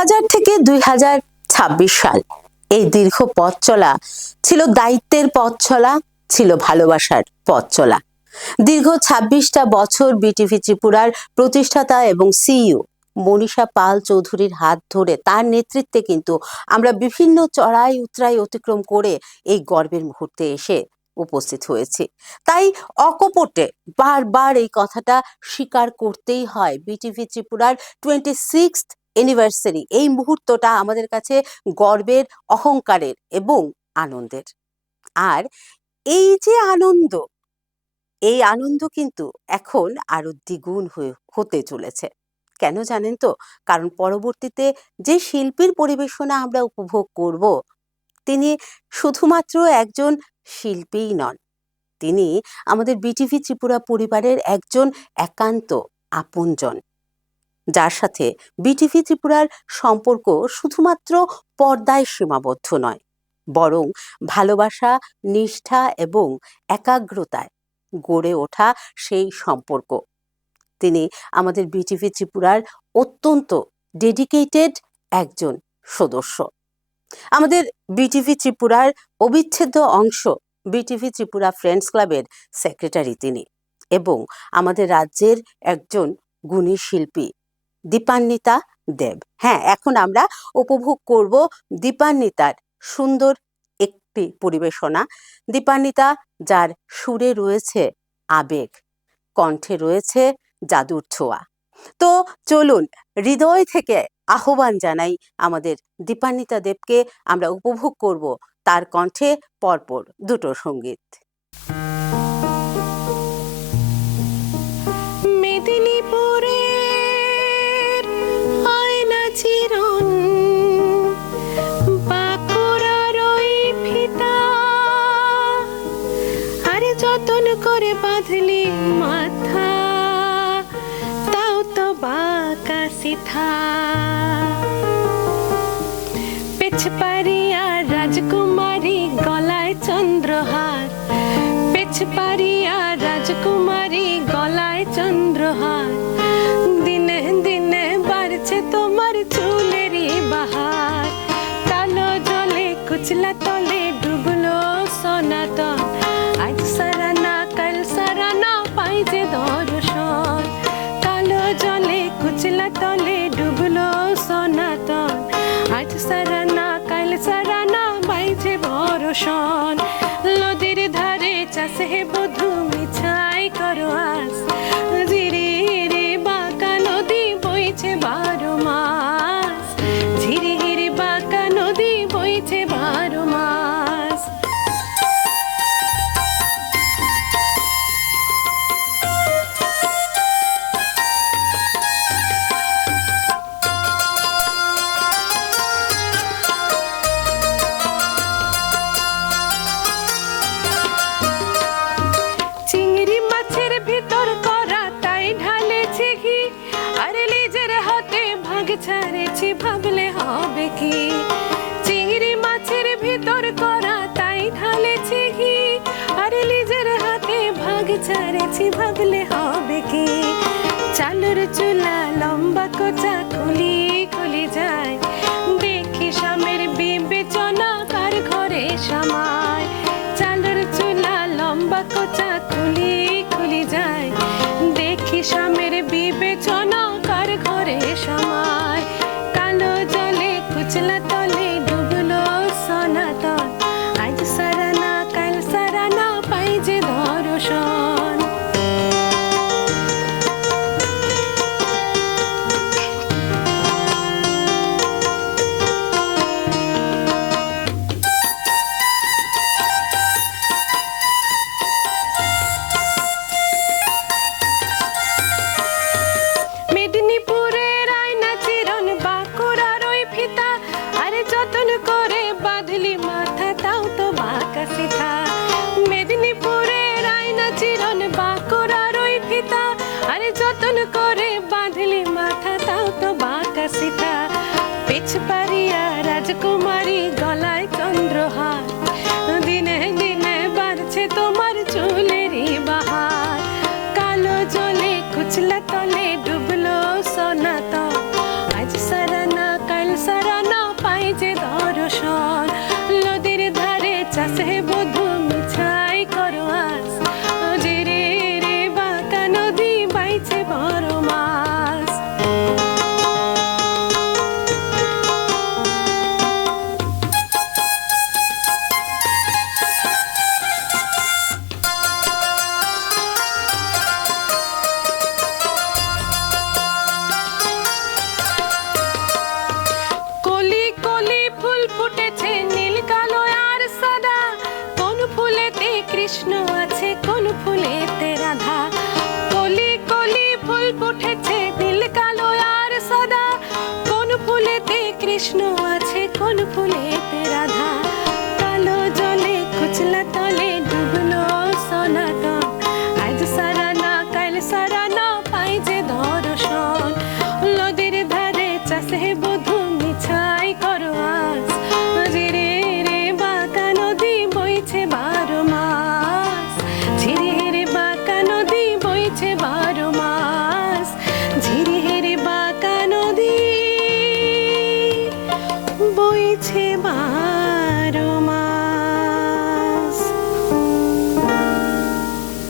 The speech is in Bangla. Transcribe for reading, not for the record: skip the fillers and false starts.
2000 থেকে 2026 সাল এই দীর্ঘ পথ চলা ছিল দায়িত্বের পথ চলা, ছিল ভালোবাসার পথ চলা। দীর্ঘ 26টা বছর বিটিভি ত্রিপুরার প্রতিষ্ঠাতা এবং সিইও মনীষা পাল চৌধুরীর হাত ধরে তার নেতৃত্বে কিন্তু আমরা বিভিন্ন চড়াই উতরাই অতিক্রম করে এই গর্বের মুহূর্তে এসে উপস্থিত হয়েছি। তাই অকপটে বারবার এই কথাটা স্বীকার করতেই হয়, বিটিভি ত্রিপুরার 26th অ্যানিভার্সারি এই মুহূর্তটা আমাদের কাছে গর্বের, অহংকারের এবং আনন্দের। আর এই যে আনন্দ, এই আনন্দ কিন্তু এখন আরো দ্বিগুণ হতে চলেছে। কেন জানেন তো? কারণ পরবর্তীতে যে শিল্পীর পরিবেশনা আমরা উপভোগ করব, তিনি শুধুমাত্র একজন শিল্পীই নন, তিনি আমাদের বিটিভি ত্রিপুরা পরিবারের একজন একান্ত আপনজন, যার সাথে বিটিভি ত্রিপুরার সম্পর্ক শুধুমাত্র পর্দায় সীমাবদ্ধ নয়, বরং ভালোবাসা, নিষ্ঠা এবং একাগ্রতায় গড়ে ওঠা সেই সম্পর্ক। তিনি আমাদের বিটিভি ত্রিপুরার অত্যন্ত ডেডিকেটেড একজন সদস্য। আমাদের বিটিভি ত্রিপুরার অবিচ্ছেদ্য অংশ, বিটিভি ত্রিপুরা ফ্রেন্ডস ক্লাবের সেক্রেটারি তিনি, এবং আমাদের রাজ্যের একজন গুণী শিল্পী দীপান্বিতা দেব। হ্যাঁ, এখন আমরা উপভোগ করব দীপান্বিতার সুন্দর একটি পরিবেশনা। দীপান্বিতা, যার সুরে রয়েছে আবেগ, কণ্ঠে রয়েছে জাদুর ছোঁয়া। তো চলুন হৃদয় থেকে আহ্বান জানাই আমাদের দীপান্বিতা দেবকে, আমরা উপভোগ করব তার কণ্ঠে পরপর দুটো সঙ্গীত। মেদিনীপুরের আয়না চিরন, বাঁকুড়ার ওই ফিতা, আরে যতন করে বাঁধলি মাথা, তাও তো বাঁকা সিথা। পেছপাড়িয়া রাজকুমারী গলায় চন্দ্রহার, পেছপাড়িয়া রাজকুমারী গলায় চন্দ্রহার, দিনে দিনে বাড়ছে তোমার চুলেরই বাহার। কালো জলে কুচলা তলে ডুবলো সনাতন, আজ সারানা কাল সারানা পাইছে দর্শন। কালো জলে কুচলা তলে ডুবলো সনাতন, আজ সারানা কাল সারানা পাইছে দর্শন। নদীর ধারে চাষে বধূ মিছাই করো আস, ঝিরি হিরি বাঁকা নদী বইছে 12 মাস, ঝিরি হিরি বাঁকা নদী বইছে 12 মাস। চিংড়ি মাছের ভিতর করা তাই ঢালেছি ঘি, আরে নিজের হাতে ভাগ ছাড়েছি ভাবলে হবে কি। চিংড়ি মাছের ভিতর করা তাই ঢালেছি ঘি, আরে নিজের হাতে ভাগ ছাড়েছি ভাবলে হবে কি। চালুর চুলা লম্বা কোচা খুলি খুলি যায়, দেখি স্বামীর বিবেচনা কার ঘরে সামায়। চালুর চুলা লম্বা কোচা খুলি খুলি যায়, দেখি স্বামীর বিবেচনা কার ঘরে সামায়। কালো জলে কুচলা তলে ডুবলো সনাতন, আজ সারানা কাল সারানা পাই যে দর্শন। মেদিনীপুরের আয়না চিরন, বাঁকুড়ার ওই ফিতা, আরে ফুলেতে রাধা। কলি কলি ফুল ফুটেছে নীল কালো আর সাদা, কোন ফুলেতে কৃষ্ণ আছে কোন ফুলেতে রাধা। কালো জলে কুচলা তলে ডুবলো সনাতন, আজ সারানা কাল সারানা পাই যে দর্শন। নদীর ধারে চাষে বধূ মিছাই করো আস, ঝিরে রে বাঁকা নদী বইছে 12 মাস। ঝিরে রে বাঁকা নদী বইছে 12 মাস। ঝিরে রে বাঁকা নদী বইছে 12